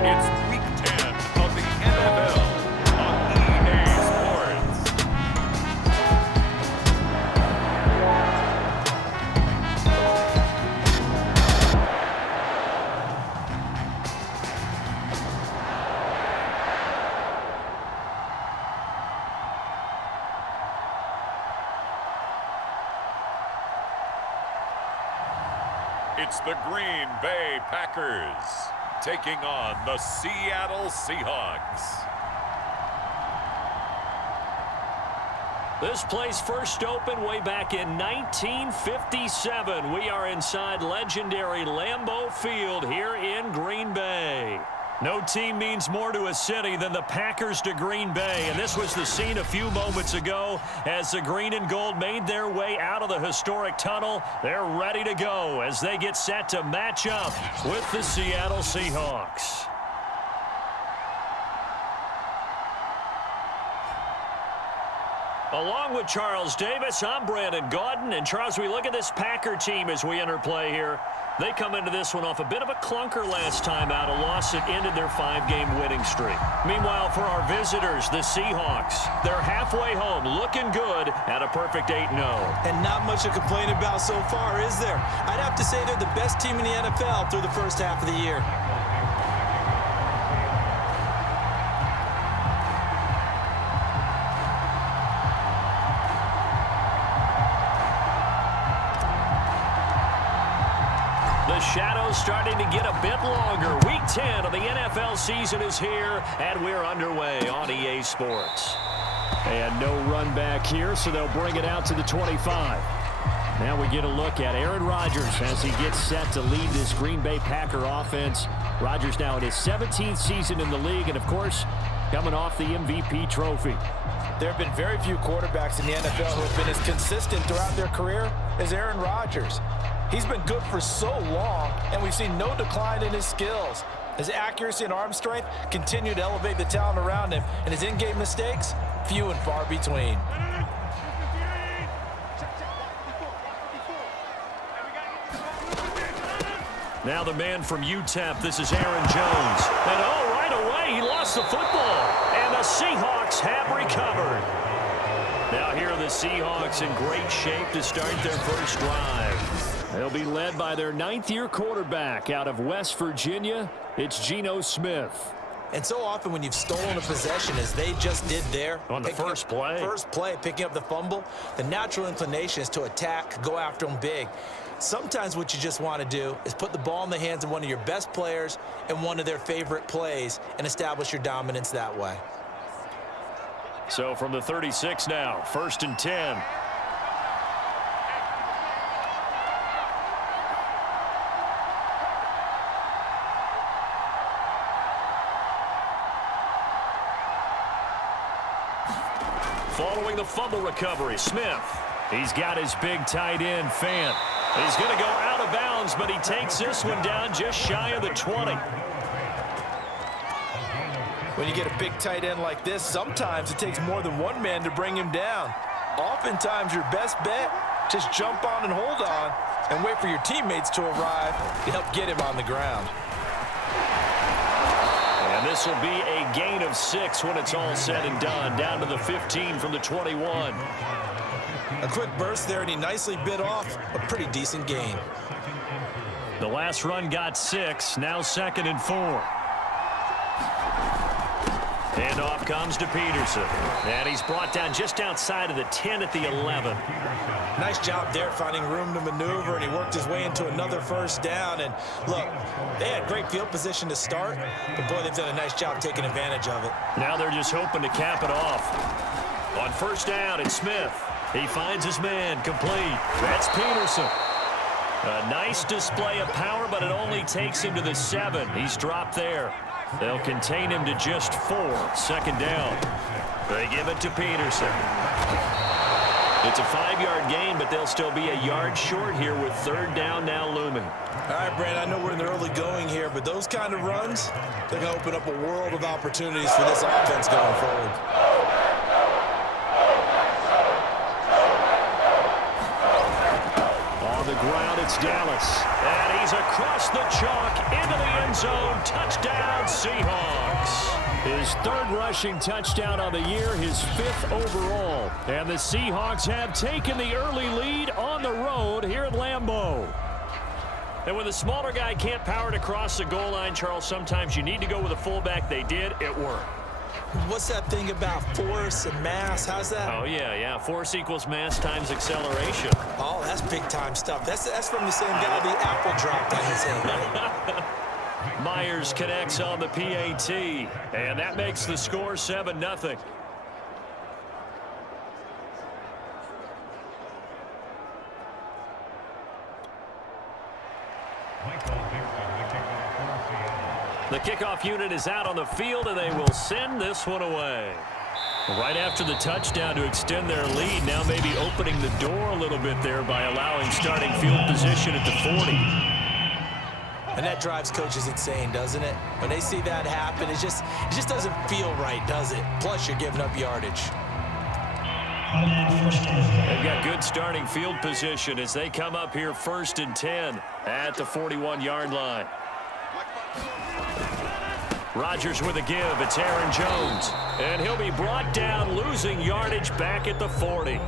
It's Week 10 of the NFL on EA Sports. It's the Green Bay Packers taking on the Seattle Seahawks. This place first opened way back in 1957. We are inside legendary Lambeau Field here in Green Bay. No team means more to a city than the Packers to Green Bay, and this was the scene a few moments ago as the green and gold made their way out of the historic tunnel. They're ready to go as they get set to match up with the Seattle Seahawks. Along with Charles Davis, I'm Brandon Gaudin. And Charles, we look at this Packer team as we enter play here. They come into this one off a bit of a clunker last time out, a loss that ended their 5-game winning streak. Meanwhile, for our visitors, the Seahawks, they're halfway home, looking good at a perfect 8-0. And not much to complain about so far, is there? I'd have to say they're the best team in the NFL through the first half of the year. The shadow's starting to get a bit longer. Week 10 of the NFL season is here, and we're underway on EA Sports. And no run back here, so they'll bring it out to the 25. Now we get a look at Aaron Rodgers as he gets set to lead this Green Bay Packer offense. Rodgers now in his 17th season in the league, and of course, coming off the MVP trophy. There have been very few quarterbacks in the NFL who have been as consistent throughout their career as Aaron Rodgers. He's been good for so long, and we've seen no decline in his skills. His accuracy and arm strength continue to elevate the talent around him, and his in-game mistakes, few and far between. Now the man from UTEP, this is Aaron Jones. And oh, right away, he lost the football. And the Seahawks have recovered. Now here are the Seahawks in great shape to start their first drive. They'll be led by their 9th-year quarterback out of West Virginia. It's Geno Smith. And so often when you've stolen a possession, as they just did there, on the first play, picking up the fumble, the natural inclination is to attack, go after them big. Sometimes what you just want to do is put the ball in the hands of one of your best players in one of their favorite plays and establish your dominance that way. So from the 36 now, 1st and 10. Following the fumble recovery, Smith. He's got his big tight end, Fant. He's going to go out of bounds, but he takes this one down just shy of the 20. When you get a big tight end like this, sometimes it takes more than one man to bring him down. Oftentimes, your best bet, just jump on and hold on and wait for your teammates to arrive to help get him on the ground. And this will be a gain of 6 when it's all said and done, down to the 15 from the 21. A quick burst there, and he nicely bit off a pretty decent gain. The last run got 6, now 2nd and 4. Handoff comes to Peterson. And he's brought down just outside of the 10 at the 11. Nice job there finding room to maneuver, and he worked his way into another first down. And look, they had great field position to start, but boy, they've done a nice job taking advantage of it. Now they're just hoping to cap it off. On first down, it's Smith. He finds his man complete. That's Peterson. A nice display of power, but it only takes him to the 7. He's dropped there. They'll contain him to just 4. 2nd down. They give it to Peterson. It's a 5-yard gain, but they'll still be a yard short here with 3rd down now looming. All right, Brandon, I know we're in the early going here, but those kind of runs, they're going to open up a world of opportunities for this offense going forward. On the ground, it's Dallas. And he's across the chalk into the end zone. Touchdown, Seahawks. His third rushing touchdown on the year, his fifth overall. And the Seahawks have taken the early lead on the road here at Lambeau. And when the smaller guy can't power it across the goal line, Charles, sometimes you need to go with a fullback. They did. It worked. What's that thing about force and mass? How's that? Oh, yeah. Force equals mass times acceleration. Oh, that's big-time stuff. That's from the same guy the apple dropped on his head, right? Myers connects on the PAT, and that makes the score 7-0. The kickoff unit is out on the field, and they will send this one away. Right after the touchdown to extend their lead, now maybe opening the door a little bit there by allowing starting field position at the 40. And that drives coaches insane, doesn't it? When they see that happen, it just doesn't feel right, does it? Plus, you're giving up yardage. They've got good starting field position as they come up here 1st and 10 at the 41-yard line. Rodgers with a give. It's Aaron Jones. And he'll be brought down, losing yardage back at the 40.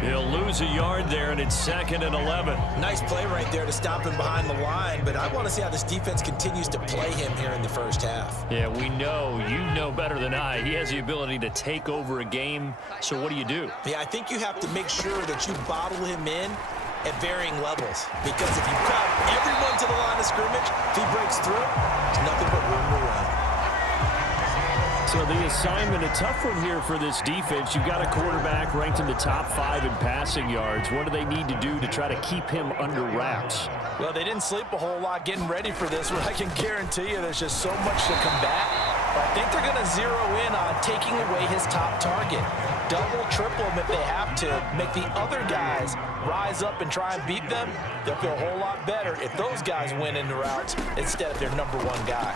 He'll lose a yard there, and it's 2nd and 11. Nice play right there to stop him behind the line, but I want to see how this defense continues to play him here in the first half. Yeah, we know. You know better than I. He has the ability to take over a game, so what do you do? Yeah, I think you have to make sure that you bottle him in at varying levels, because if you crowd everyone to the line of scrimmage, if he breaks through, there's nothing but room to run. So the assignment, a tough one here for this defense. You've got a quarterback ranked in the top 5 in passing yards. What do they need to do to try to keep him under wraps? Well, they didn't sleep a whole lot getting ready for this one. I can guarantee you there's just so much to combat. But I think they're going to zero in on taking away his top target. Double, triple him if they have to. Make the other guys rise up and try and beat them. They'll feel a whole lot better if those guys win in the routes instead of their number 1 guy.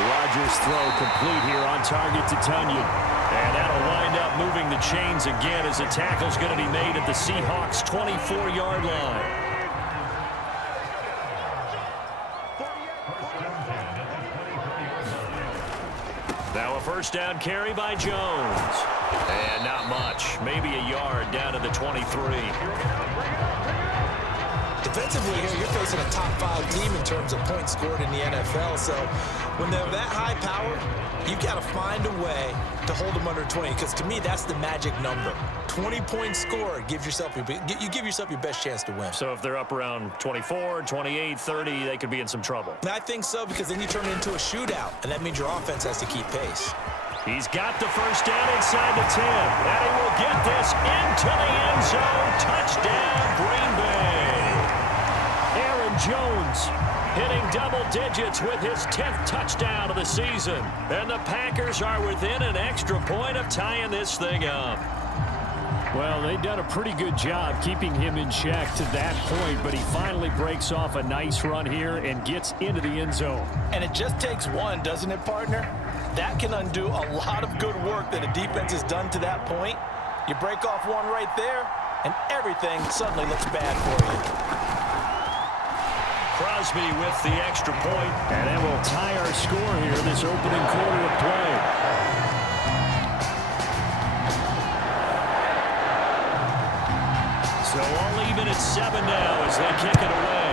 Rodgers' throw complete here on target to Tunyon. And that'll wind up moving the chains again as the tackle's going to be made at the Seahawks' 24-yard line. Now a first down carry by Jones. And not much. Maybe a yard down to the 23. Defensively here, you're facing a top 5 team in terms of points scored in the NFL. So when they're that high power, you've got to find a way to hold them under 20. Because to me, that's the magic number. 20 points scored gives yourself you give yourself your best chance to win. So if they're up around 24, 28, 30, they could be in some trouble. And I think so, because then you turn it into a shootout, and that means your offense has to keep pace. He's got the first down inside the 10, and he will get this into the end zone. Touchdown, Green Bay. Aaron Jones hitting double digits with his 10th touchdown of the season. And the Packers are within an extra point of tying this thing up. Well, they've done a pretty good job keeping him in check to that point, but he finally breaks off a nice run here and gets into the end zone. And it just takes one, doesn't it, partner? That can undo a lot of good work that a defense has done to that point. You break off one right there, and everything suddenly looks bad for you. Crosby with the extra point, and that will tie our score here this opening quarter of play. So all even at 7 now as they kick it away.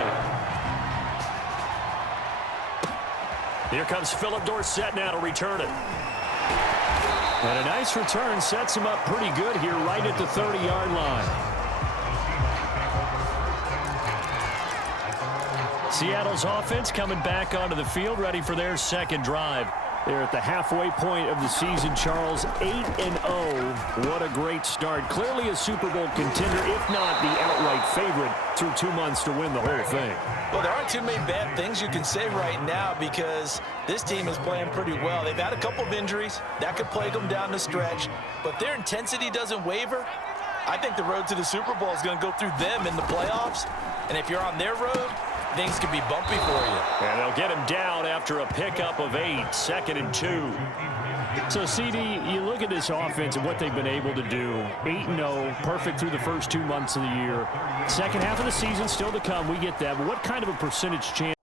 Here comes Philip Dorsett now to return it. And a nice return sets him up pretty good here right at the 30-yard line. Seattle's offense coming back onto the field, ready for their second drive. They're at the halfway point of the season, Charles, 8-0. What a great start. Clearly a Super Bowl contender, if not the outright favorite, through 2 months to win the whole thing. Well, there aren't too many bad things you can say right now because this team is playing pretty well. They've had a couple of injuries. That could plague them down the stretch. But their intensity doesn't waver. I think the road to the Super Bowl is going to go through them in the playoffs. And if you're on their road, things could be bumpy for you. And they'll get him down after a pickup of 8, 2nd and 2. So, CD, you look at this offense and what they've been able to do. 8-0, perfect through the first 2 months of the year. Second half of the season still to come. We get that. But what kind of a percentage chance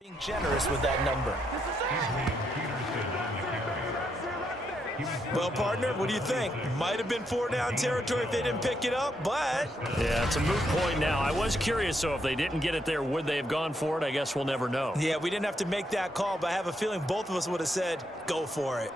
Being generous with that number. Well, partner, what do you think? Might have been 4-down territory if they didn't pick it up, but... Yeah, it's a moot point now. I was curious, so if they didn't get it there, would they have gone for it? I guess we'll never know. Yeah, we didn't have to make that call, but I have a feeling both of us would have said, go for it.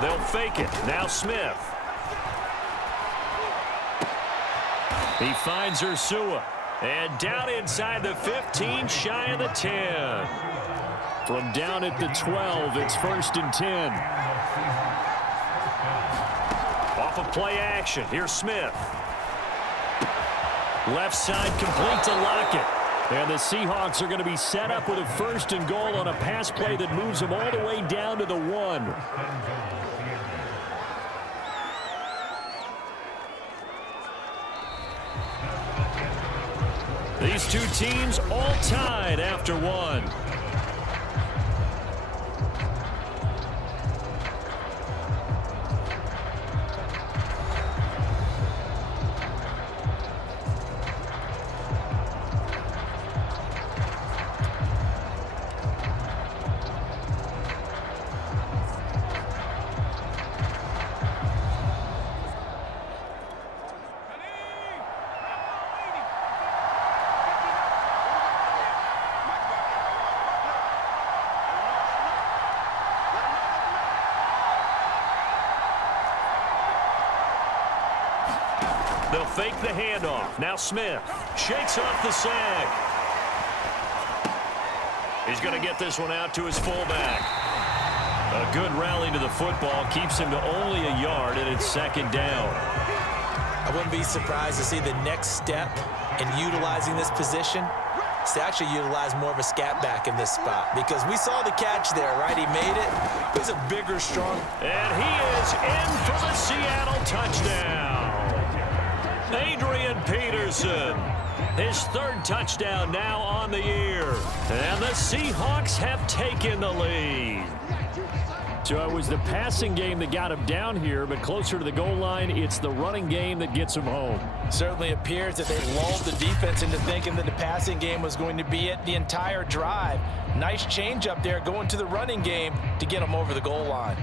They'll fake it. Now Smith. He finds Ursua. And down inside the 15, shy of the 10. From down at the 12, it's 1st and 10. Off of play action. Here's Smith. Left side complete to Lockett. And the Seahawks are going to be set up with a 1st and goal on a pass play that moves them all the way down to the 1. These two teams all tied after 1. They'll fake the handoff. Now Smith shakes off the sack. He's going to get this one out to his fullback. A good rally to the football keeps him to only a yard, and it's 2nd down. I wouldn't be surprised to see the next step in utilizing this position is to actually utilize more of a scat back in this spot, because we saw the catch there, right? He made it. He's a bigger, strong. And he is in for the Seattle touchdown. Adrian Peterson, his 3rd touchdown now on the year. And the Seahawks have taken the lead. So it was the passing game that got him down here, but closer to the goal line, it's the running game that gets him home. Certainly appears that they lulled the defense into thinking that the passing game was going to be it the entire drive. Nice change up there going to the running game to get him over the goal line.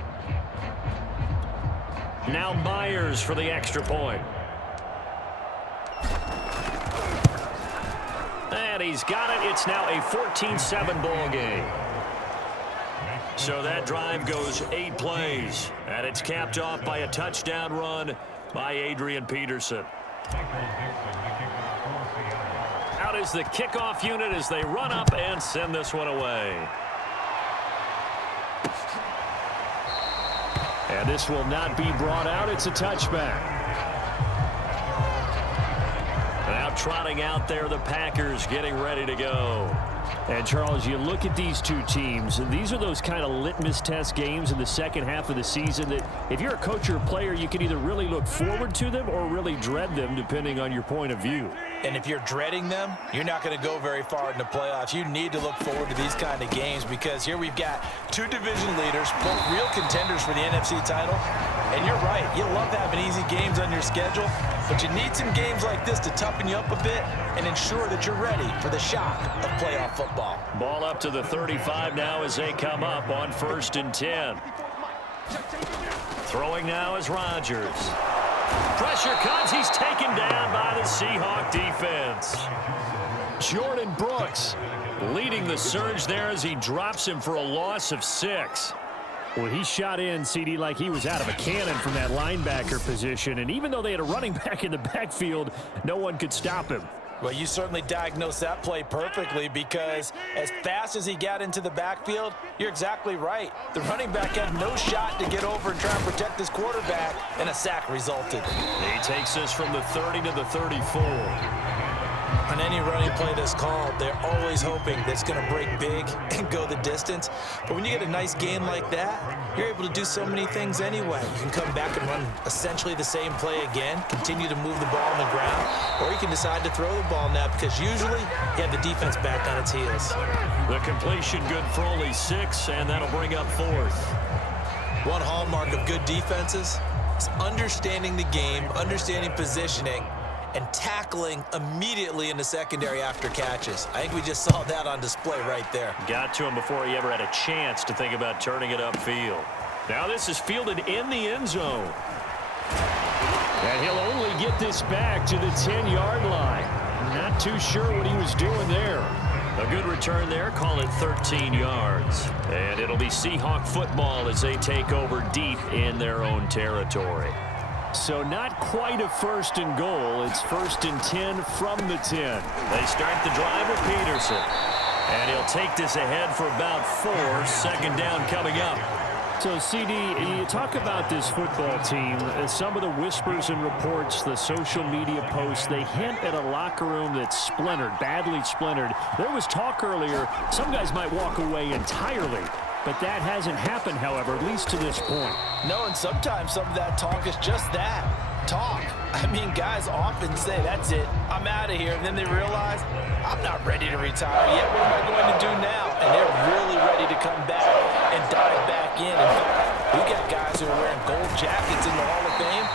Now Myers for the extra point. And he's got it. It's now a 14-7 ball game. So that drive goes 8 plays, and it's capped off by a touchdown run by Adrian Peterson. Out is the kickoff unit as they run up and send this one away. And this will not be brought out. It's a touchback. Now trotting out there, the Packers getting ready to go. And, Charles, you look at these two teams, and these are those kind of litmus test games in the second half of the season that if you're a coach or a player, you can either really look forward to them or really dread them, depending on your point of view. And if you're dreading them, you're not going to go very far in the playoffs. You need to look forward to these kind of games, because here we've got 2 division leaders, both real contenders for the NFC title. And you're right, you love having easy games on your schedule, but you need some games like this to toughen you up a bit and ensure that you're ready for the shock of playoff football. Ball up to the 35 now as they come up on 1st and 10. Throwing now is Rodgers. Pressure comes. He's taken down by the Seahawk defense. Jordan Brooks leading the surge there as he drops him for a loss of 6. Well, he shot in, CD, like he was out of a cannon from that linebacker position. And even though they had a running back in the backfield, no one could stop him. Well, you certainly diagnosed that play perfectly, because as fast as he got into the backfield, you're exactly right. The running back had no shot to get over and try and protect his quarterback, and a sack resulted. He takes this from the 30 to the 34. On any running play that's called, they're always hoping that it's going to break big and go the distance. But when you get a nice game like that, you're able to do so many things anyway. You can come back and run essentially the same play again, continue to move the ball on the ground, or you can decide to throw the ball now because usually you have the defense back on its heels. The completion good for only 6, and that'll bring up 4th. One hallmark of good defenses is understanding the game, understanding positioning, and tackling immediately in the secondary after catches. I think we just saw that on display right there. Got to him before he ever had a chance to think about turning it upfield. Now this is fielded in the end zone. And he'll only get this back to the 10-yard line. Not too sure what he was doing there. A good return there, call it 13 yards. And it'll be Seahawk football as they take over deep in their own territory. So not quite a 1st and goal. It's 1st and 10 from the 10. They start the drive with Peterson. And he'll take this ahead for about 4. 2nd down coming up. So, CD, you talk about this football team. Some of the whispers and reports, the social media posts, they hint at a locker room that's splintered, badly splintered. There was talk earlier, some guys might walk away entirely. But that hasn't happened, however, at least to this point. No, and sometimes some of that talk is just that, talk. I mean, guys often say, that's it, I'm out of here. And then they realize, I'm not ready to retire yet. What am I going to do now? And they're really ready to come back and dive back in. In fact, we got guys who are wearing gold jackets in the Hall of Fame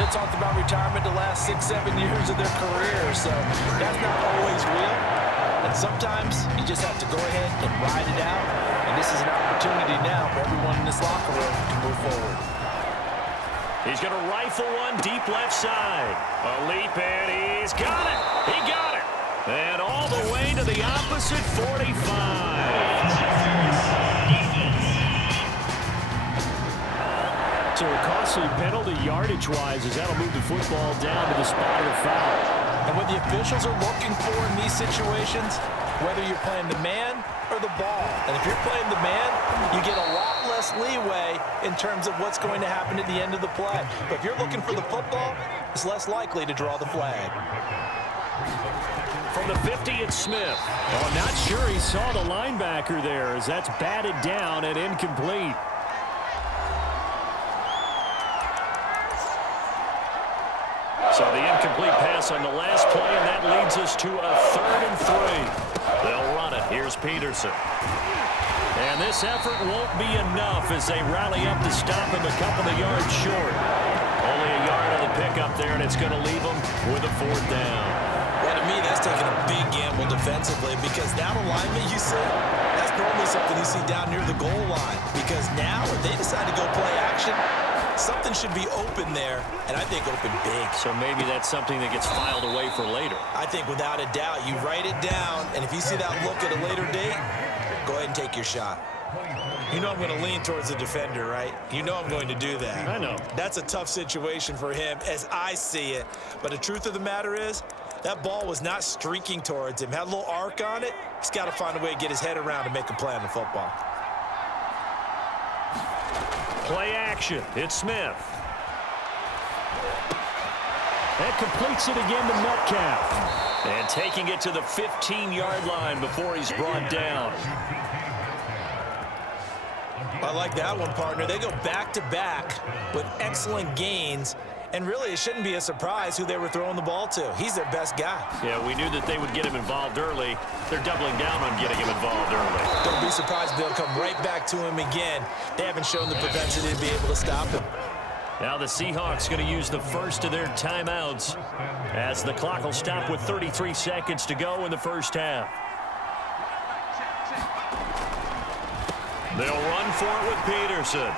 that talked about retirement the last 6-7 years of their career. So that's not always real. And sometimes you just have to go ahead and ride it out. And this is an opportunity now for everyone in this locker room to move forward. He's going to rifle one deep left side. A leap, and he's got it. He got it. And all the way to the opposite 45. So a costly penalty yardage-wise as that'll move the football down to the spot of the foul. And what the officials are looking for in these situations, whether you're playing the man or the ball. And if you're playing the man, you get a lot less leeway in terms of what's going to happen at the end of the play. But if you're looking for the football, it's less likely to draw the flag. From the 50, it's Smith. Oh, I'm not sure he saw the linebacker there as that's batted down and incomplete. So the incomplete pass on the last play, and that leads us to a 3rd and 3. They'll run it. Here's Peterson. And this effort won't be enough as they rally up to stop him a couple of yards short. Only a yard on the pickup there, and it's going to leave them with a 4th down. Well, to me, that's taking a big gamble defensively because that alignment you see, that's normally something you see down near the goal line. Because now, if they decide to go play action, something should be open there, and I think open big. So maybe that's something that gets filed away for later. I think without a doubt, you write it down, and if you see that look at a later date, go ahead and take your shot. You know I'm going to lean towards the defender, right? You know I'm going to do that. I know. That's a tough situation for him as I see it. But the truth of the matter is, that ball was not streaking towards him. Had a little arc on it. He's got to find a way to get his head around and make a play on the football. Play action. It's Smith. That completes it again to Metcalf. And taking it to the 15-yard line before he's brought down. I like that one, partner. They go back-to-back with excellent gains. And really, it shouldn't be a surprise who they were throwing the ball to. He's their best guy. Yeah, we knew that they would get him involved early. They're doubling down on getting him involved early. Don't be surprised if they'll come right back to him again. They haven't shown the propensity to be able to stop him. Now the Seahawks going to use the first of their timeouts as the clock will stop with 33 seconds to go in the first half. They'll run for it with Peterson.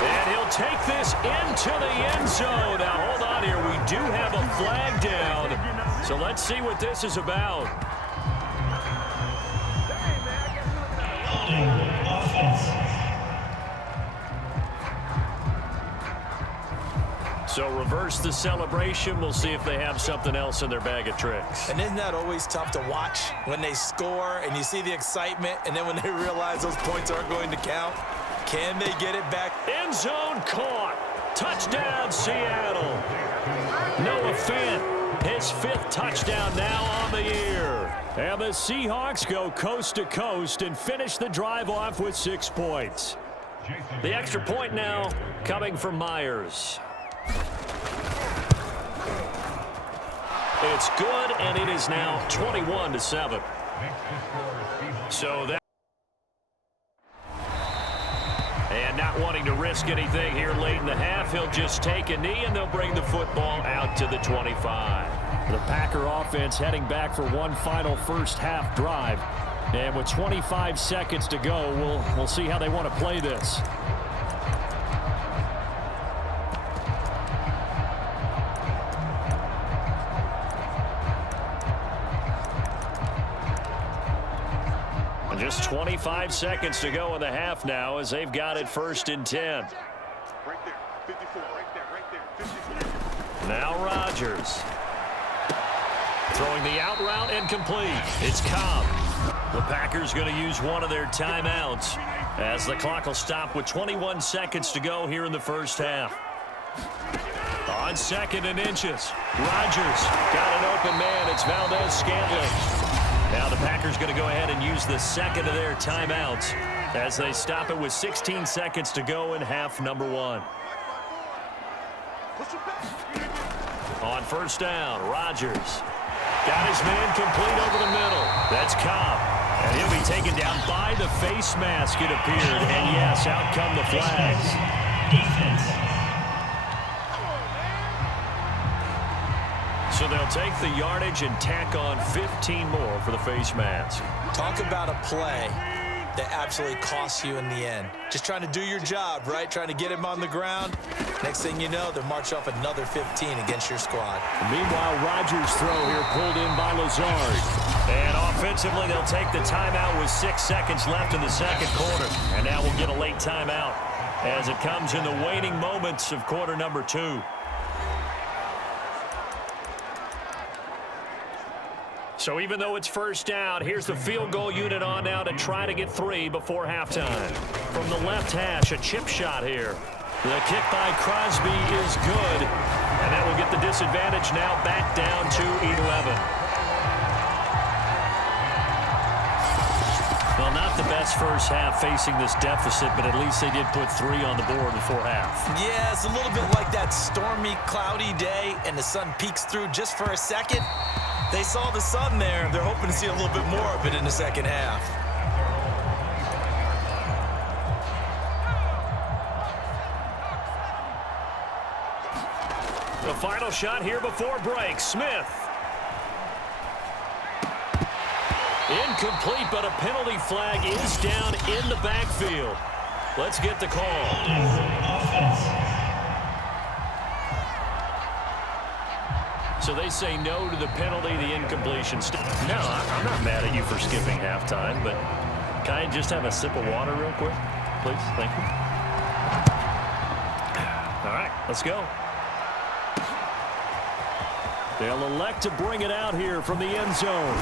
And he'll take this into the end zone. Now, hold on here. We do have a flag down. So let's see what this is about. So reverse the celebration. We'll see if they have something else in their bag of tricks. And isn't that always tough to watch when they score and you see the excitement and then when they realize those points aren't going to count? Can they get it back? End zone caught. Touchdown, Seattle. Noah Fant, his 5th touchdown now on the year. And the Seahawks go coast to coast and finish the drive off with 6 points. The extra point now coming from Myers. It's good, and it is now 21-7. So that. And not wanting to risk anything here late in the half, he'll just take a knee, and they'll bring the football out to the 25. The Packer offense heading back for one final first-half drive. And with 25 seconds to go, we'll see how they want to play this. Just 25 seconds to go in the half now as they've got it 1st and 10. Right there, 54, right there, 54. Now Rodgers. Throwing the out route and complete. It's Cobb. The Packers going to use one of their timeouts as the clock will stop with 21 seconds to go here in the first half. On 2nd and inches. Rodgers got an open man. It's Valdez-Scantling. Now the Packers going to go ahead and use the 2nd of their timeouts as they stop it with 16 seconds to go in half number 1. On 1st down, Rodgers got his man complete over the middle. That's Cobb. And he'll be taken down by the face mask, it appeared. And yes, out come the flags. Defense. So they'll take the yardage and tack on 15 more for the face mask. Talk about a play that absolutely costs you in the end. Just trying to do your job, right? Trying to get him on the ground. Next thing you know, they'll march off another 15 against your squad. Meanwhile, Rodgers' throw here pulled in by Lazard. And offensively, they'll take the timeout with 6 seconds left in the 2nd quarter. And now we'll get a late timeout as it comes in the waning moments of quarter number 2. So even though it's 1st down, here's the field goal unit on now to try to get 3 before halftime. From the left hash, a chip shot here. The kick by Crosby is good, and that will get the disadvantage now back down to 11. Well, not the best first half facing this deficit, but at least they did put 3 on the board before half. Yeah, it's a little bit like that stormy, cloudy day, and the sun peeks through just for a second. They saw the sun there. They're hoping to see a little bit more of it in the 2nd half. The final shot here before break. Smith. Incomplete, but a penalty flag is down in the backfield. Let's get the call. So they say no to the penalty, the incompletion. No, I'm not mad at you for skipping halftime, but can I just have a sip of water real quick, please? Thank you. All right, let's go. They'll elect to bring it out here from the end zone.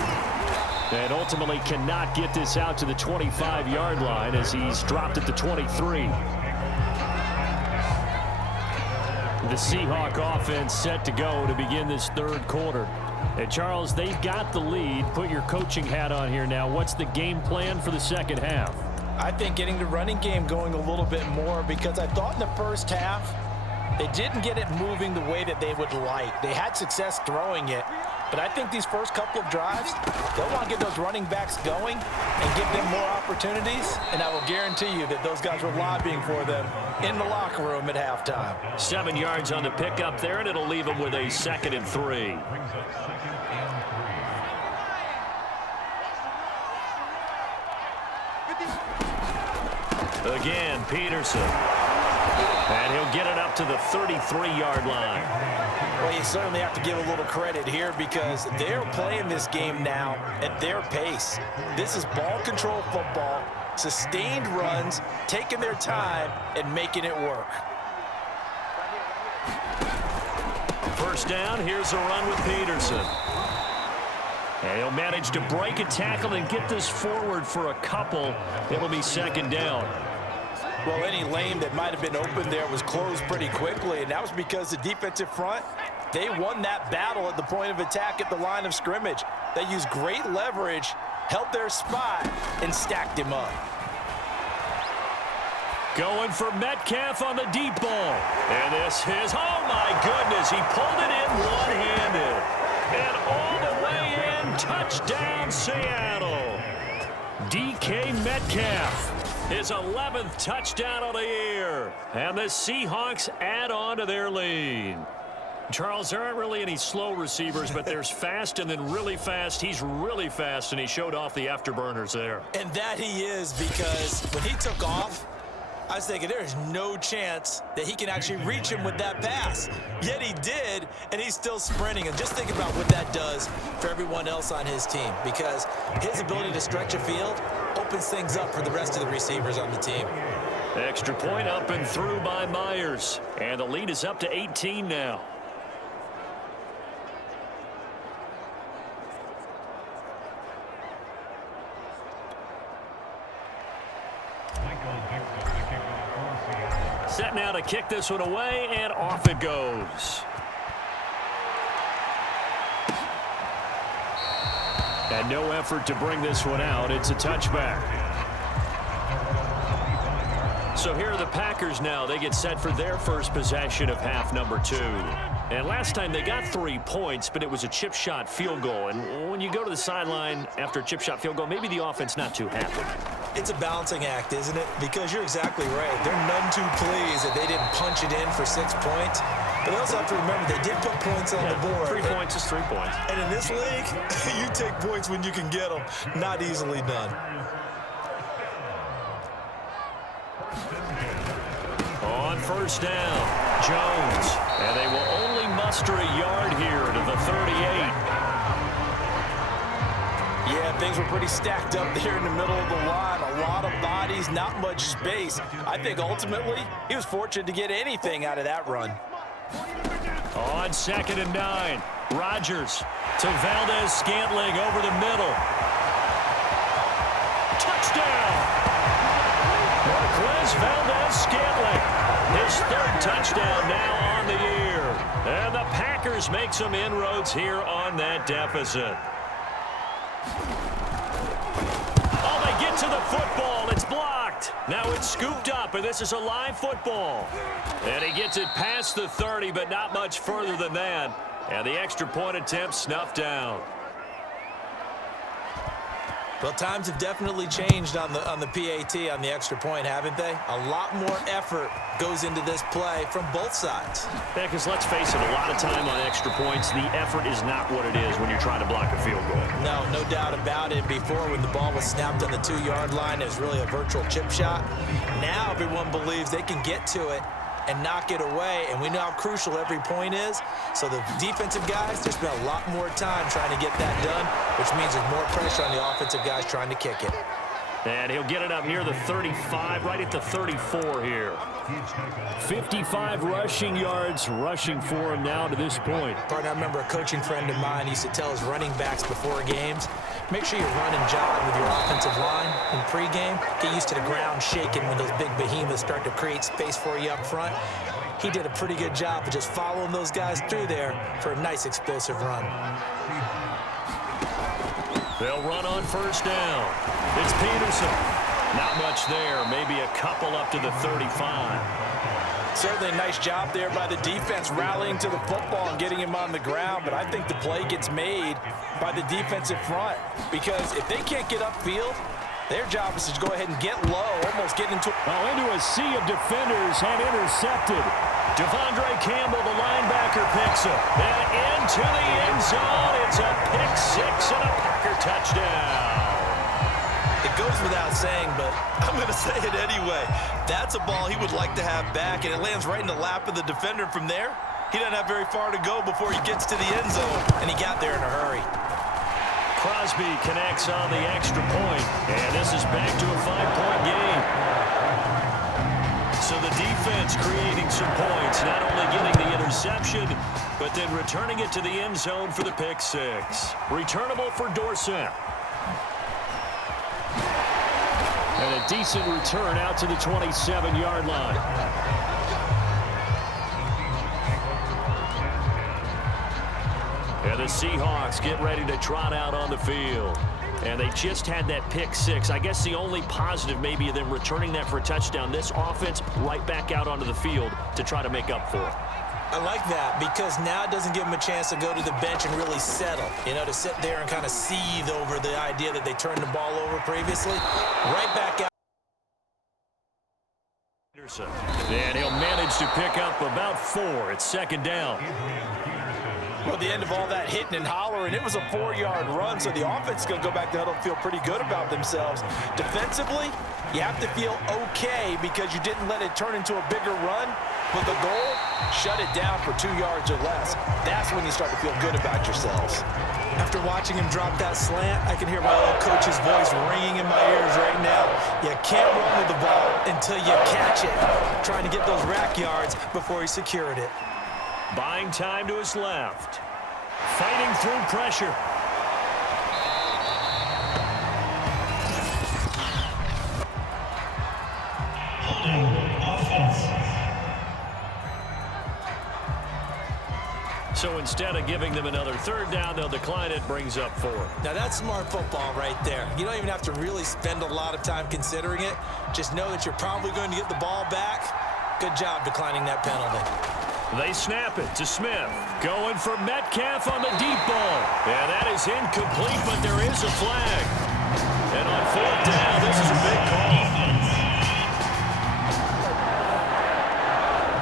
And ultimately cannot get this out to the 25-yard line as he's dropped at the 23. The Seahawk offense set to go to begin this 3rd quarter. And Charles, they've got the lead. Put your coaching hat on here now. What's the game plan for the 2nd half? I think getting the running game going a little bit more, because I thought in the first half they didn't get it moving the way that they would like. They had success throwing it, but I think these first couple of drives, they'll want to get those running backs going and give them more opportunities, and I will guarantee you that those guys were lobbying for them in the locker room at halftime. 7 yards on the pickup there, and it'll leave them with a 2nd and 3. Again, Peterson. And he'll get it up to the 33-yard line. Well, you certainly have to give a little credit here because they're playing this game now at their pace. This is ball control football, sustained runs, taking their time and making it work. 1st down, here's a run with Peterson. And he'll manage to break a tackle and get this forward for a couple. It'll be 2nd down. Well, any lane that might have been open there was closed pretty quickly, and that was because the defensive front, they won that battle at the point of attack at the line of scrimmage. They used great leverage, held their spot, and stacked him up. Going for Metcalf on the deep ball. And this is, oh my goodness, he pulled it in one-handed. And all the way in, touchdown Seattle. DK Metcalf, his 11th touchdown of the year. And the Seahawks add on to their lead. Charles, there aren't really any slow receivers, but there's fast and then really fast. He's really fast, and he showed off the afterburners there. And that he is, because when he took off, I was thinking there is no chance that he can actually reach him with that pass. Yet he did, and he's still sprinting. And just think about what that does for everyone else on his team, because his ability to stretch a field opens things up for the rest of the receivers on the team. Extra point up and through by Myers. And the lead is up to 18 now. Set now to kick this one away, and off it goes. And no effort to bring this one out. It's a touchback. So here are the Packers now. They get set for their first possession of half number 2. And last time they got 3 points, but it was a chip shot field goal. And when you go to the sideline after a chip shot field goal, maybe the offense not too happy. It's a balancing act, isn't it? Because you're exactly right. They're none too pleased that they didn't punch it in for 6 points. But they also have to remember they did put points on the board. 3 points is 3 points. And in this league, you take points when you can get them. Not easily done. On first down, Jones. And they will only muster a yard here to the 38. Yeah, things were pretty stacked up there in the middle of the line. A lot of bodies, not much space. I think ultimately he was fortunate to get anything out of that run. On 2nd and 9, Rodgers to Valdez-Scantling over the middle. Touchdown! Marquez Valdez-Scantling, his 3rd touchdown now on the year. And the Packers make some inroads here on that deficit. Oh, they get to the football. It's blocked. Now it's scooped up, and this is a live football. And he gets it past the 30, but not much further than that. And the extra point attempt snuffed down. Well, times have definitely changed on the PAT, on the extra point, haven't they? A lot more effort goes into this play from both sides. Yeah, because let's face it, a lot of time on extra points, the effort is not what it is when you're trying to block a field goal. No doubt about it. Before, when the ball was snapped on the 2-yard line, it was really a virtual chip shot. Now everyone believes they can get to it and knock it away, and we know how crucial every point is. So the defensive guys, there's been a lot more time trying to get that done, which means there's more pressure on the offensive guys trying to kick it. And he'll get it up near the 35, right at the 34 here. 55 rushing yards rushing for him now to this point. Partner, I remember a coaching friend of mine used to tell his running backs before games, make sure you run and jog with your offensive line in pregame. Get used to the ground shaking when those big behemoths start to create space for you up front. He did a pretty good job of just following those guys through there for a nice explosive run. They'll run on first down. It's Peterson. Not much there. Maybe a couple up to the 35. Certainly a nice job there by the defense rallying to the football and getting him on the ground, but I think the play gets made by the defensive front, because if they can't get upfield, their job is to go ahead and get low, almost get into a sea of defenders and intercepted. Devondre Campbell, the linebacker, picks it. And into the end zone. It's a pick-6 and a Packer touchdown. It goes without saying, but I'm going to say it anyway. That's a ball he would like to have back, and it lands right in the lap of the defender from there. He doesn't have very far to go before he gets to the end zone, and he got there in a hurry. Crosby connects on the extra point, and this is back to a 5-point game. So the defense creating some points, not only getting the interception, but then returning it to the end zone for the pick-6. Returnable for Dorsett. And a decent return out to the 27-yard line. And the Seahawks get ready to trot out on the field. And they just had that pick six. I guess the only positive maybe of them returning that for a touchdown. This offense right back out onto the field to try to make up for it. I like that because now it doesn't give them a chance to go to the bench and really settle. You know, to sit there and kind of seethe over the idea that they turned the ball over previously. Right back out. And he'll manage to pick up about 4. It's second down. Well, at the end of all that hitting and hollering, it was a 4-yard run, so the offense is going to go back to huddle and feel pretty good about themselves. Defensively, you have to feel okay because you didn't let it turn into a bigger run, but the goal, shut it down for 2 yards or less. That's when you start to feel good about yourselves. After watching him drop that slant, I can hear my old coach's voice ringing in my ears right now. You can't run with the ball until you catch it, trying to get those rack yards before he secured it. Buying time to his left. Fighting through pressure. So instead of giving them another third down, they'll decline it, brings up 4. Now that's smart football right there. You don't even have to really spend a lot of time considering it. Just know that you're probably going to get the ball back. Good job declining that penalty. They snap it to Smith. Going for Metcalf on the deep ball. And that is incomplete, but there is a flag. And on 4th down, this is a big call.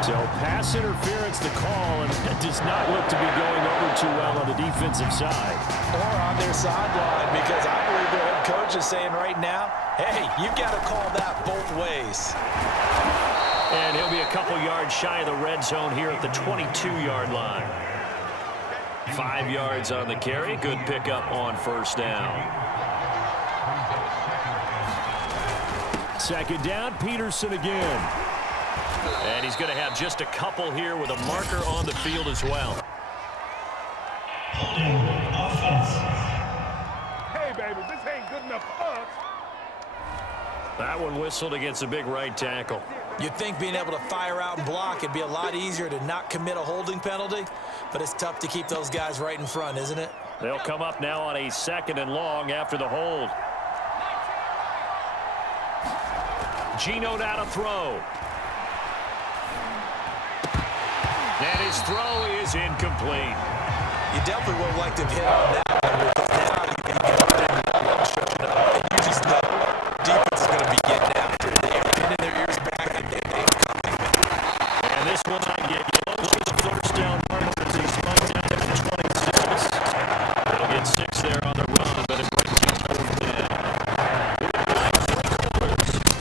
So pass interference the call, and that does not look to be going over too well on the defensive side. Or on their sideline, because I believe their head coach is saying right now, hey, you've got to call that both ways. And he'll be a couple yards shy of the red zone here at the 22-yard line. 5 yards on the carry. Good pickup on 1st down. Second down, Peterson again. And he's going to have just a couple here with a marker on the field as well. Hey, baby, this ain't good enough for us. That one whistled against a big right tackle. You'd think being able to fire out and block, it'd be a lot easier to not commit a holding penalty, but it's tough to keep those guys right in front, isn't it? They'll come up now on a 2nd and long after the hold. Geno now to throw. And his throw is incomplete. You definitely would have liked to have hit on that one because now you can get up showing up, and you just know defense is going to be getting after it. They're pinning their ears back and they're coming. And this will not get close to the 1st down marker as he spikes down to the 26. They'll get 6 there on the run, but it brings you 4th down.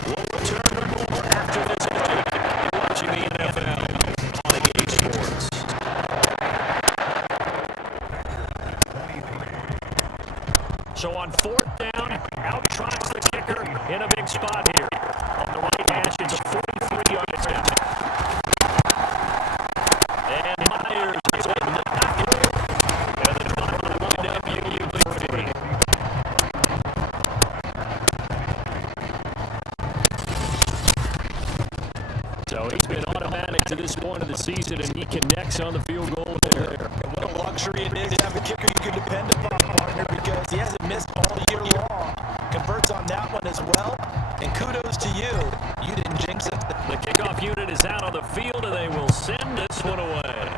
We'll return to more after this break. You're watching the NFL on EA Sports. So on 4th down, out trots the kicker in a big spot here. On the right hash, it's a 43-yard attempt. And Myers is in the pocket. And the clock will wind up UUP. So he's been automatic to this point of the season, and he connects on the field goal there. And what a luxury it is to have a kicker you can depend upon, partner, because he hasn't missed all year long. Converts on that one as well, and kudos to you. You didn't jinx it. The kickoff unit is out on the field, and they will send this one away.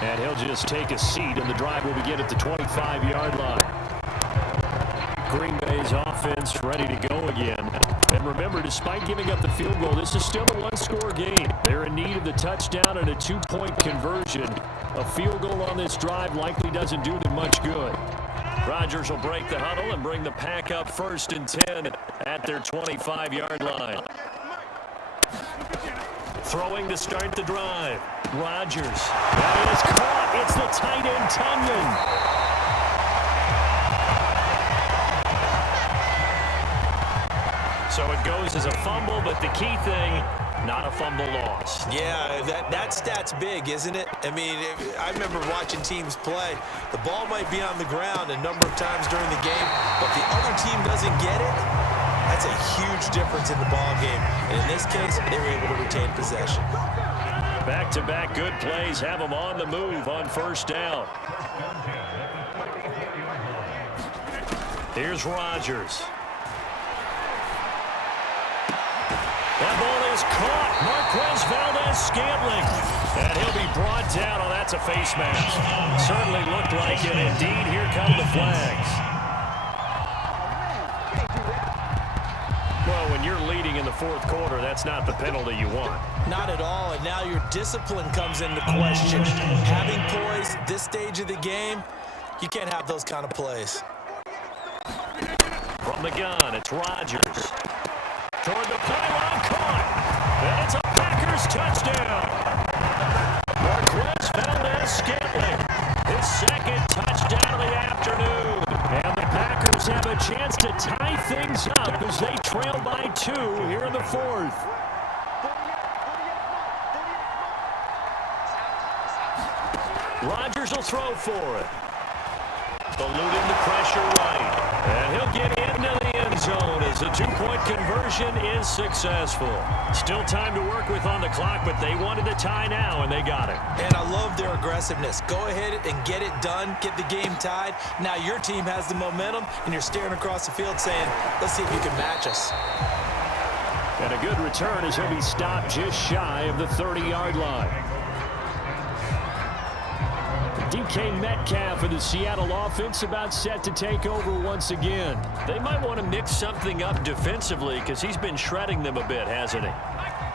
And he'll just take a seat, and the drive will begin at the 25-yard line. Green Bay's offense ready to go again. And remember, despite giving up the field goal, this is still a one-score game. They're in need of the touchdown and a 2-point conversion. A field goal on this drive likely doesn't do them much good. Rodgers will break the huddle and bring the pack up 1st and 10 at their 25-yard line. Throwing to start the drive. Rodgers. That is caught. It's the tight end, Tunyon. So it goes as a fumble, but the key thing, not a fumble loss. Yeah, that stat's big, isn't it? I mean, I remember watching teams play. The ball might be on the ground a number of times during the game, but the other team doesn't get it. That's a huge difference in the ball game. And in this case, they were able to retain possession. Back-to-back good plays have them on the move on first down. Here's Rodgers. That ball is caught. Marquez Valdez-Scantling. And he'll be brought down. Oh, that's a face mask. Certainly looked like it. Indeed, here come the flags. Well, when you're leading in the fourth quarter, that's not the penalty you want. Not at all, and now your discipline comes into question. Having poise at this stage of the game, you can't have those kind of plays. From the gun, it's Rodgers. Toward the pylon, caught. And it's a Packers touchdown. Marquez Valdez-Scantling, his second touchdown of the afternoon. And the Packers have a chance to tie things up as they trail by 2 here in the fourth. Rodgers will throw for it. Eluding the pressure right. And he'll get into the end zone as the two-point conversion is successful. Still time to work with on the clock, but they wanted the tie now, and they got it. And I love their aggressiveness. Go ahead and get it done, get the game tied. Now your team has the momentum, and you're staring across the field saying, let's see if you can match us. And a good return as he'll be stopped just shy of the 30-yard line. DK Metcalf of the Seattle offense about set to take over once again. They might want to mix something up defensively because he's been shredding them a bit, hasn't he?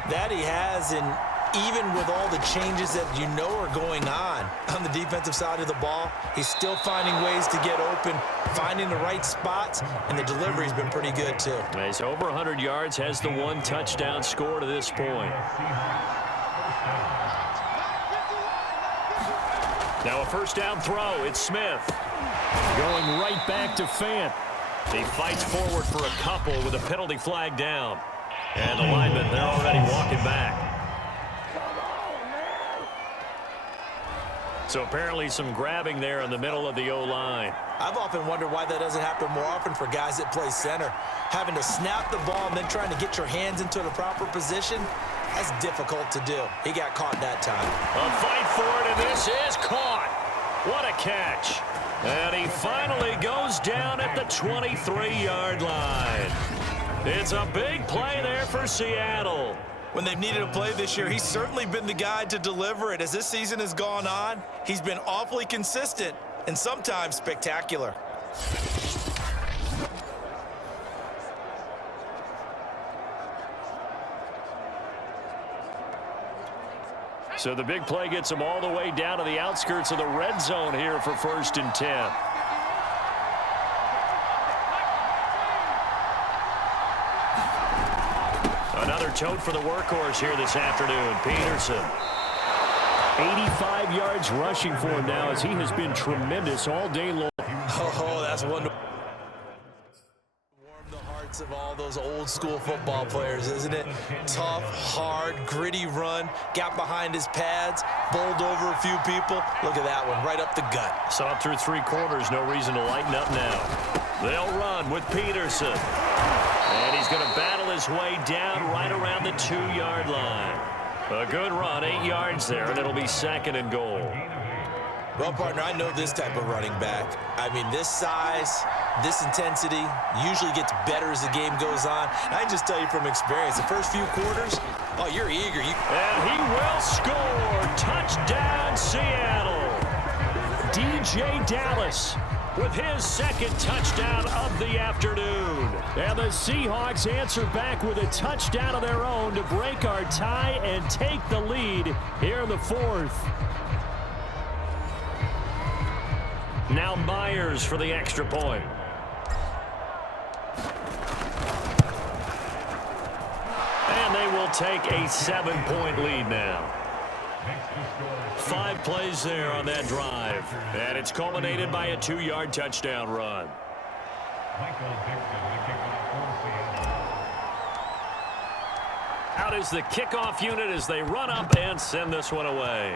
That he has, and even with all the changes that you know are going on the defensive side of the ball, he's still finding ways to get open, finding the right spots, and the delivery's been pretty good too. He's over 100 yards, has the 1 touchdown score to this point. Now a first down throw. It's Smith. Going right back to Fant. He fights forward for a couple with a penalty flag down. And the linemen, they're already walking back. So apparently some grabbing there in the middle of the O-line. I've often wondered why that doesn't happen more often for guys that play center. Having to snap the ball and then trying to get your hands into the proper position, that's difficult to do. He got caught that time. A fight for it, and this is caught. What a catch. And he finally goes down at the 23-yard line. It's a big play there for Seattle. When they've needed a play this year, he's certainly been the guy to deliver it. As this season has gone on, he's been awfully consistent and sometimes spectacular. So the big play gets him all the way down to the outskirts of the red zone here for 1st and 10. Another tote for the workhorse here this afternoon, Peterson. 85 yards rushing for him now as he has been tremendous all day long. Oh, that's wonderful. Warm the hearts of all those old school football players, isn't it? Tough, hard, gritty run, got behind his pads, bowled over a few people. Look at that one, right up the gut. Saw it through 3 quarters, no reason to lighten up now. They'll run with Peterson. And he's going to battle his way down right around the 2-yard line. A good run, 8 yards there, and it'll be 2nd and goal. Well, partner, I know this type of running back. I mean, this size, this intensity usually gets better as the game goes on. And I can just tell you from experience, the first few quarters, oh, you're eager. And he will score. Touchdown, Seattle. DJ Dallas with his 2nd touchdown of the afternoon. And the Seahawks answer back with a touchdown of their own to break our tie and take the lead here in the 4th. Now Myers for the extra point. And they will take a 7-point lead now. 5 plays there on that drive. And it's culminated by a 2-yard touchdown run. Out is the kickoff unit as they run up and send this one away.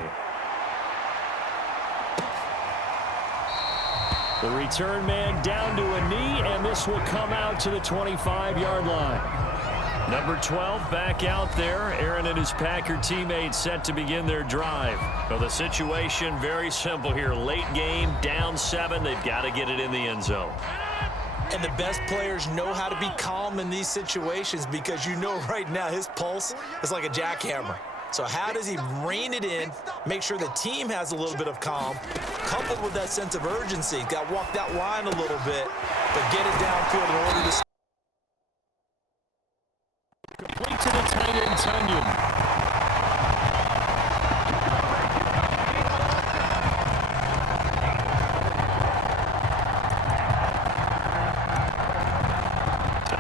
The return man down to a knee, and this will come out to the 25-yard line. Number 12 back out there. Aaron and his Packer teammates set to begin their drive. Well, the situation very simple here. Late game, down 7. They've got to get it in the end zone. And the best players know how to be calm in these situations because you know right now his pulse is like a jackhammer. So how does he rein it in, make sure the team has a little bit of calm, coupled with that sense of urgency? Got to walk that line a little bit, but get it downfield in order to... Complete to the tight end, Tunyon.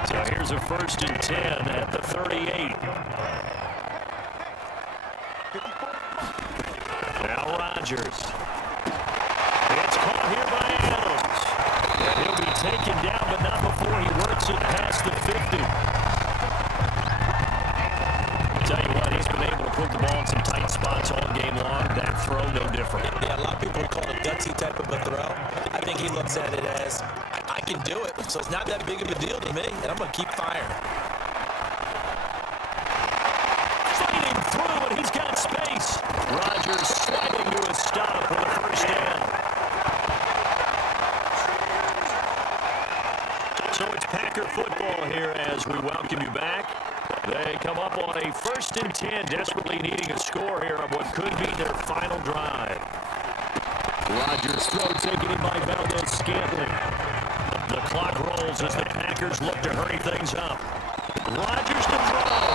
So here's a 1st and 10 at the 38. Now Rodgers. It's caught here by Adams. And he'll be taken down, but not before he works it past the 50. Tell you what, he's been able to put the ball in some tight spots all game long. That throw, no different. Yeah, a lot of people would call it a gutsy type of a throw. I think he looks at it as, I can do it, so it's not that big of a deal to me, and I'm going to keep firing. Fighting through, and he's got space. Rodgers sliding to a stop with a 1st down. So it's Packer football here as we welcome you back. They come up on a 1st and 10, desperately needing a score here on what could be their final drive. Rodgers throw taken in by B.D.R.ScarDaGod. The clock rolls as the Packers look to hurry things up. Rodgers to throw.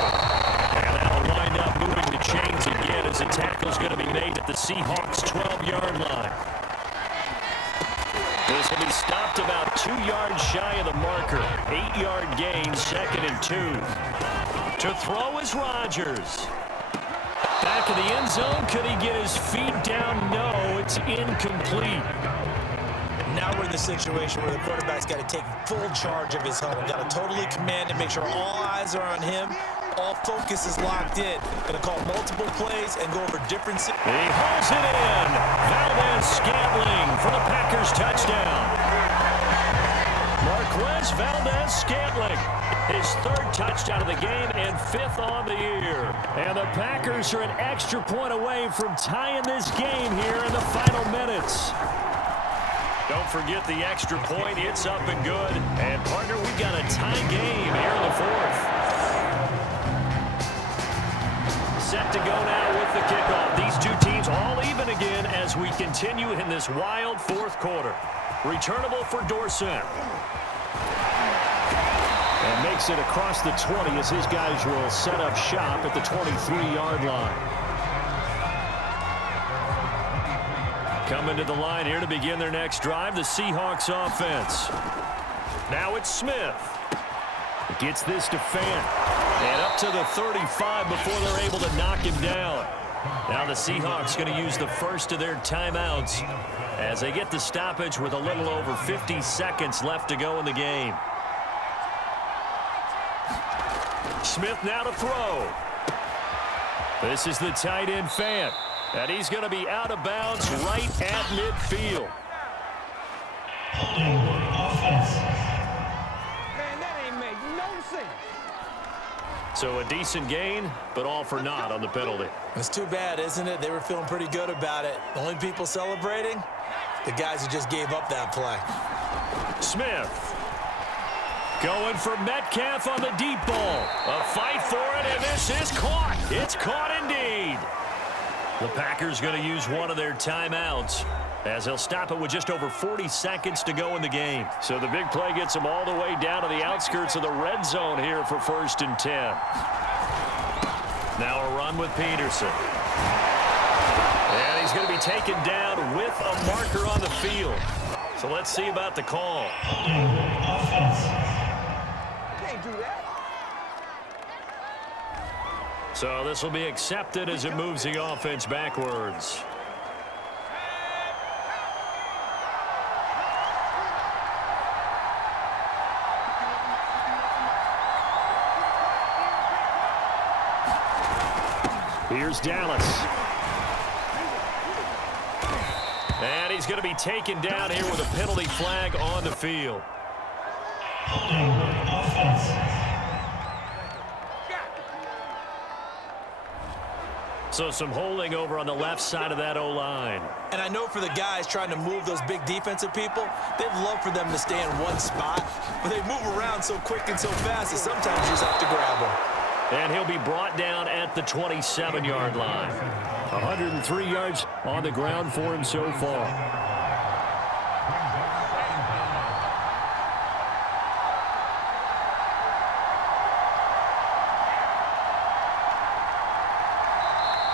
And that'll wind up moving the chains again as the tackle's going to be made at the Seahawks' 12-yard line. This will be stopped about 2 yards shy of the marker. 8-yard gain, 2nd and 2. To throw is Rodgers. Back of the end zone. Could he get his feet down? No, it's incomplete. Now we're in the situation where the quarterback's got to take full charge of his home. Got to totally command and make sure all eyes are on him. All focus is locked in. Going to call multiple plays and go over different... He hauls it in. Valdez-Scantling for the Packers touchdown. Marquez Valdez-Scantling, his 3rd touchdown of the game and 5th on the year. And the Packers are an extra point away from tying this game here in the final minutes. Don't forget the extra point. It's up and good. And, partner, we've got a tie game here in the 4th. Set to go now with the kickoff. These two teams all even again as we continue in this wild 4th quarter. Returnable for Dorsett. And makes it across the 20 as his guys will set up shop at the 23-yard line. Coming to the line here to begin their next drive, the Seahawks offense. Now it's Smith. Gets this to Fant. And up to the 35 before they're able to knock him down. Now the Seahawks going to use the first of their timeouts as they get the stoppage with a little over 50 seconds left to go in the game. Smith now to throw. This is the tight end Fant. And he's going to be out of bounds right at midfield. Man, that ain't make no sense. So a decent gain, but all for naught on the penalty. It's too bad, isn't it? They were feeling pretty good about it. The only people celebrating, the guys who just gave up that play. Smith going for Metcalf on the deep ball. A fight for it, and this is caught. It's caught indeed. The Packers going to use one of their timeouts as they'll stop it with just over 40 seconds to go in the game. So the big play gets them all the way down to the outskirts of the red zone here for 1st and 10. Now a run with Peterson. And he's going to be taken down with a marker on the field. So let's see about the call. Can't do that. So this will be accepted as it moves the offense backwards. Here's Dallas. And he's going to be taken down here with a penalty flag on the field. So some holding over on the left side of that O-line. And I know for the guys trying to move those big defensive people, they'd love for them to stay in one spot, but they move around so quick and so fast that sometimes you just have to grab them. And he'll be brought down at the 27-yard line. 103 yards on the ground for him so far.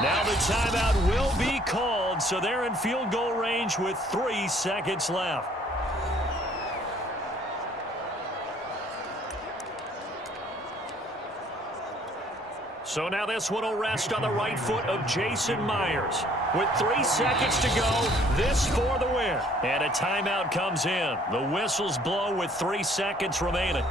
Now the timeout will be called, so they're in field goal range with 3 seconds left. So now this one will rest on the right foot of Jason Myers. With 3 seconds to go, this for the win. And a timeout comes in. The whistles blow with 3 seconds remaining.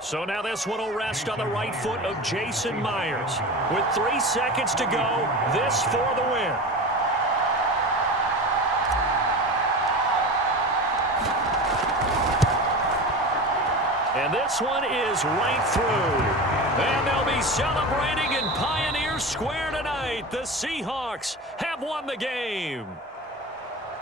So now this one will rest on the right foot of Jason Myers. With 3 seconds to go, this for the win. And this one is right through. And they'll be celebrating in Pioneer Square tonight. The Seahawks have won the game.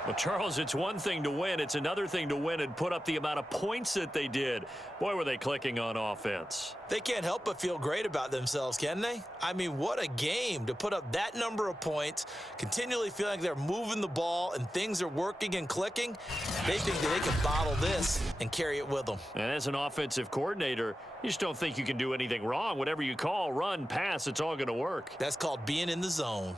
Well, Charles, it's one thing to win. It's another thing to win and put up the amount of points that they did. Boy, were they clicking on offense. They can't help but feel great about themselves, can they? I mean, what a game to put up that number of points, continually feeling like they're moving the ball and things are working and clicking. They think that they can bottle this and carry it with them. And as an offensive coordinator, you just don't think you can do anything wrong. Whatever you call, run, pass, it's all going to work. That's called being in the zone.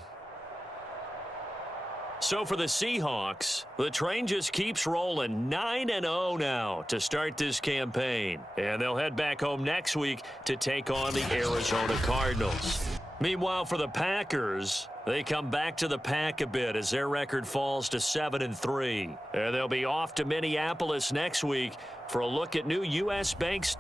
So for the Seahawks, the train just keeps rolling 9-0 now to start this campaign. And they'll head back home next week to take on the Arizona Cardinals. Meanwhile, for the Packers, they come back to the pack a bit as their record falls to 7-3. And they'll be off to Minneapolis next week for a look at new U.S. Bank's